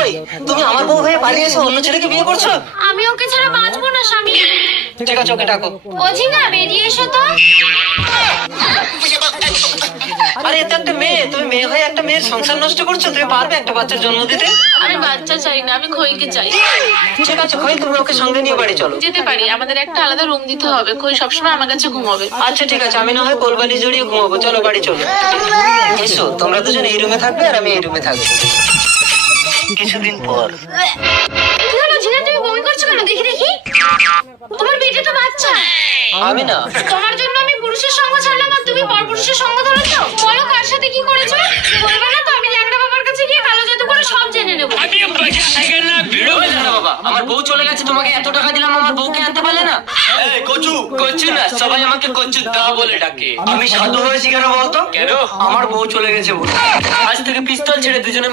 ওই তুমি আমার বউ হয়ে পালিয়েছো, অন্য ছেলেকে বিয়ে করছো? আমি ওকে ছাড়া বাঁচবো না স্বামী। ঠিক আছে, ওকে ডাকো। অজিনা বেরিয়ে এসো তো। আরে এটা একটা মেয়ে, তুমি মেয়ে হয়ে একটা মেয়ের সংসার নষ্ট করছো। তুমি পারবে একটা বাচ্চার জন্ম দিতে? আমি বাচ্চা চাই না, আমি খইকে চাই। ঠিক আছে খই, তুমি ওকে সঙ্গে নিয়ে বাড়ি চলো। যেতে পারি, আমাদের একটা আলাদা রুম দিতে হবে। খই সবসময় আমার কাছে ঘুমাবে। আচ্ছা ঠিক আছে, আমি না হয় কোলবালি জড়িয়ে ঘুমাবো। চলো বাড়ি চলো। এসো, তোমরা দুজন এই রুমে থাকবে আর আমি এই রুমে থাকবো। কিছুদিন পর। কি হলো জিনা, তুমি বমি করছো কেন? দেখি দেখি, তোমার পেটে তো বাচ্চা। আমি না। তোমার জন্য আমি পুরুষের সঙ্গ ছাড়লাম আর তুমি পরপুরুষের সঙ্গ ধরেছো। বলো কার সাথে কি করেছো? বলবে না তো? আমি ল্যাংড়া বাবার কাছে গিয়ে কালো জাদু করে সব জেনে নেবো। বাবা, আমার বউ চলে গেছে, তোমাকে এত টাকা দিলাম, আমার বউকে আনতে পারলে না? কচু কচু না, সবাই আমাকে কচু দা বলে ডাকে। আমি সাধু হয়েছি কেন বলতো? কেন? আমার বউ চলে গেছে বলে। আজ থেকে পিস্তল ছেড়ে দুজনে